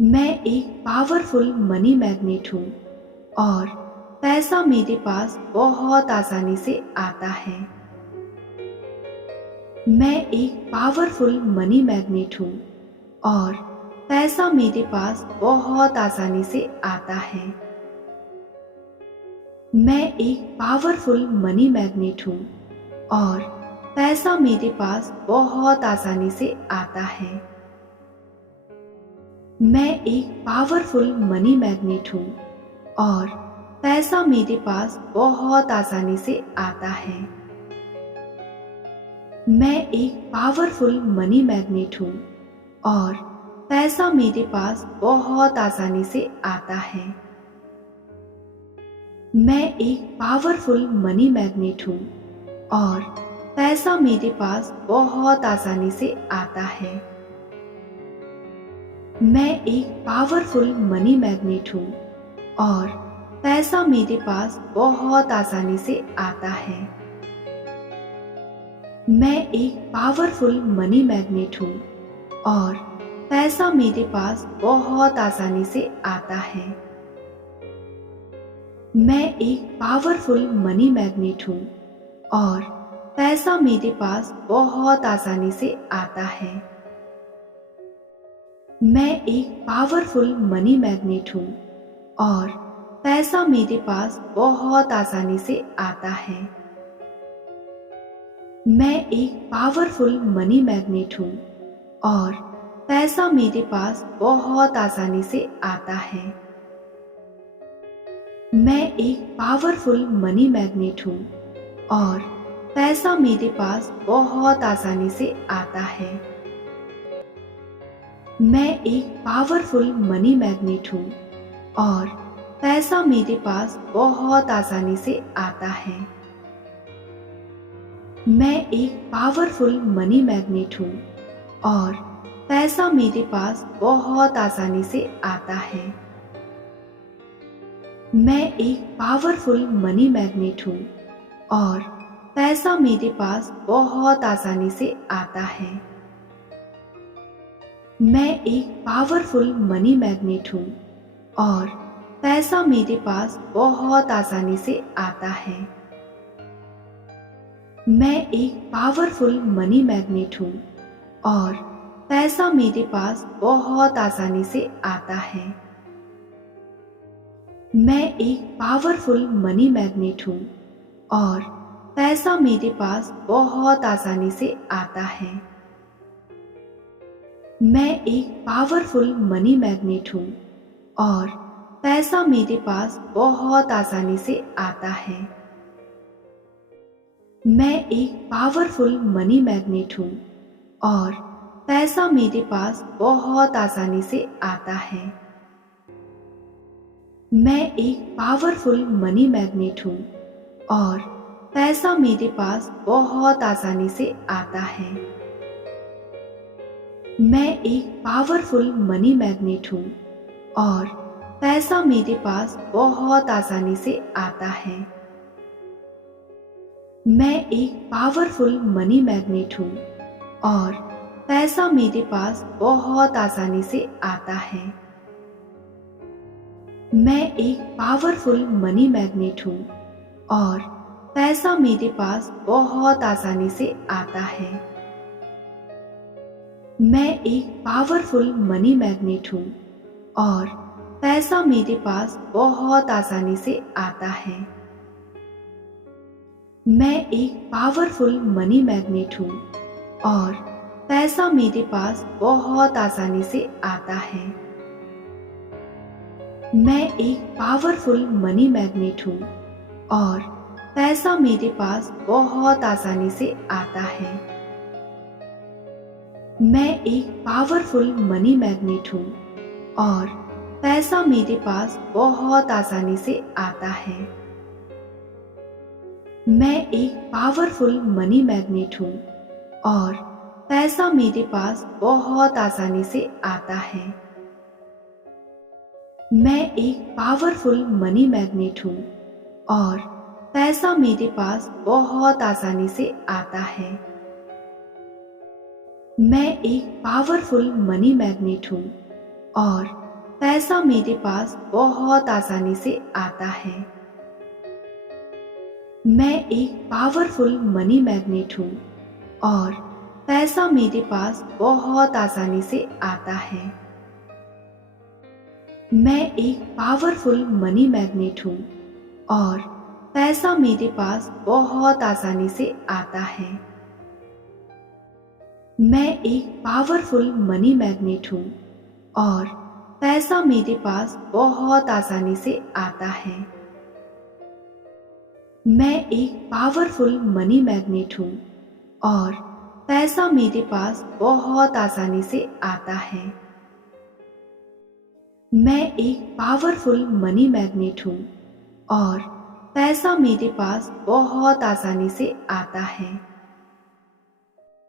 मैं एक powerful money magnet हूँ और पैसा मेरे पास बहुत आसानी से आता है। मैं एक पावरफुल मनी मैग्नेट हूँ और पैसा मेरे पास बहुत आसानी से आता है। मैं एक पावरफुल मनी मैग्नेट हूँ और पैसा मेरे पास बहुत आसानी से आता है। मैं एक पावरफुल मनी मैग्नेट हूँ और पैसा मेरे पास बहुत आसानी से आता है। मैं एक पावरफुल मनी मैग्नेट हूँ और पैसा मेरे पास बहुत आसानी से आता है। मैं एक पावरफुल मनी मैग्नेट हूँ और पैसा मेरे पास बहुत आसानी से आता है। मैं एक पावरफुल मनी मैग्नेट हूँ और पैसा मेरे पास बहुत आसानी से आता है। मैं एक पावरफुल मनी मैग्नेट हूँ और पैसा मेरे पास बहुत आसानी से आता है। मैं एक पावरफुल मनी मैग्नेट हूँ और पैसा मेरे पास बहुत आसानी से आता है। मैं एक पावरफुल मनी मैग्नेट हूँ और पैसा मेरे पास बहुत आसानी से आता है। मैं एक पावरफुल मनी मैग्नेट हूँ और पैसा मेरे पास बहुत आसानी से आता है। मैं एक पावरफुल मनी मैग्नेट हूँ और पैसा मेरे पास बहुत आसानी से आता है। मैं एक पावरफुल मनी मैग्नेट हूँ और पैसा मेरे पास बहुत आसानी से आता है। मैं एक पावरफुल मनी मैग्नेट हूँ और पैसा मेरे पास बहुत आसानी से आता है। मैं एक पावरफुल मनी मैग्नेट हूँ और पैसा मेरे पास बहुत आसानी से आता है। मैं एक पावरफुल मनी मैग्नेट हूँ और पैसा मेरे पास बहुत आसानी से आता है। मैं एक पावरफुल मनी मैग्नेट हूँ और पैसा मेरे पास बहुत आसानी से आता है। मैं एक पावरफुल मनी मैग्नेट हूँ और पैसा मेरे पास बहुत आसानी से आता है। मैं एक पावरफुल मनी मैग्नेट हूँ और पैसा मेरे पास बहुत आसानी से आता है। मैं एक पावरफुल मनी मैग्नेट हूँ और पैसा मेरे पास बहुत आसानी से आता है। मैं एक पावरफुल मनी मैग्नेट हूँ और पैसा मेरे पास बहुत आसानी से आता है। मैं एक पावरफुल मनी मैग्नेट हूँ और पैसा मेरे पास बहुत आसानी से आता है। मैं एक पावरफुल मनी मैग्नेट हूँ और पैसा मेरे पास बहुत आसानी से आता है। मैं एक पावरफुल मनी मैग्नेट हूँ और पैसा मेरे पास बहुत आसानी से आता है। मैं एक पावरफुल मनी मैग्नेट हूँ और पैसा मेरे पास बहुत आसानी से आता है। मैं एक पावरफुल मनी मैग्नेट हूँ और पैसा मेरे पास बहुत आसानी से आता है। मैं एक पावरफुल मनी मैग्नेट हूँ और पैसा मेरे पास बहुत आसानी से आता है। मैं एक पावरफुल मनी मैग्नेट हूँ और पैसा मेरे पास बहुत आसानी से आता है। मैं एक पावरफुल मनी मैग्नेट हूँ और पैसा मेरे पास बहुत आसानी से आता है। मैं एक पावरफुल मनी मैग्नेट हूँ और पैसा मेरे पास बहुत आसानी से आता है। मैं एक पावरफुल मनी मैग्नेट हूँ और पैसा मेरे पास बहुत आसानी से आता है। मैं एक पावरफुल मनी मैग्नेट हूँ और पैसा मेरे पास बहुत आसानी से आता है। मैं एक पावरफुल मनी मैग्नेट हूँ और पैसा मेरे पास बहुत आसानी से आता है। मैं एक पावरफुल मनी मैग्नेट हूँ और पैसा मेरे पास बहुत आसानी से आता है। मैं एक पावरफुल मनी मैग्नेट हूँ और पैसा मेरे पास बहुत आसानी से आता है। मैं एक पावरफुल मनी मैग्नेट हूँ और पैसा मेरे पास बहुत आसानी से आता है।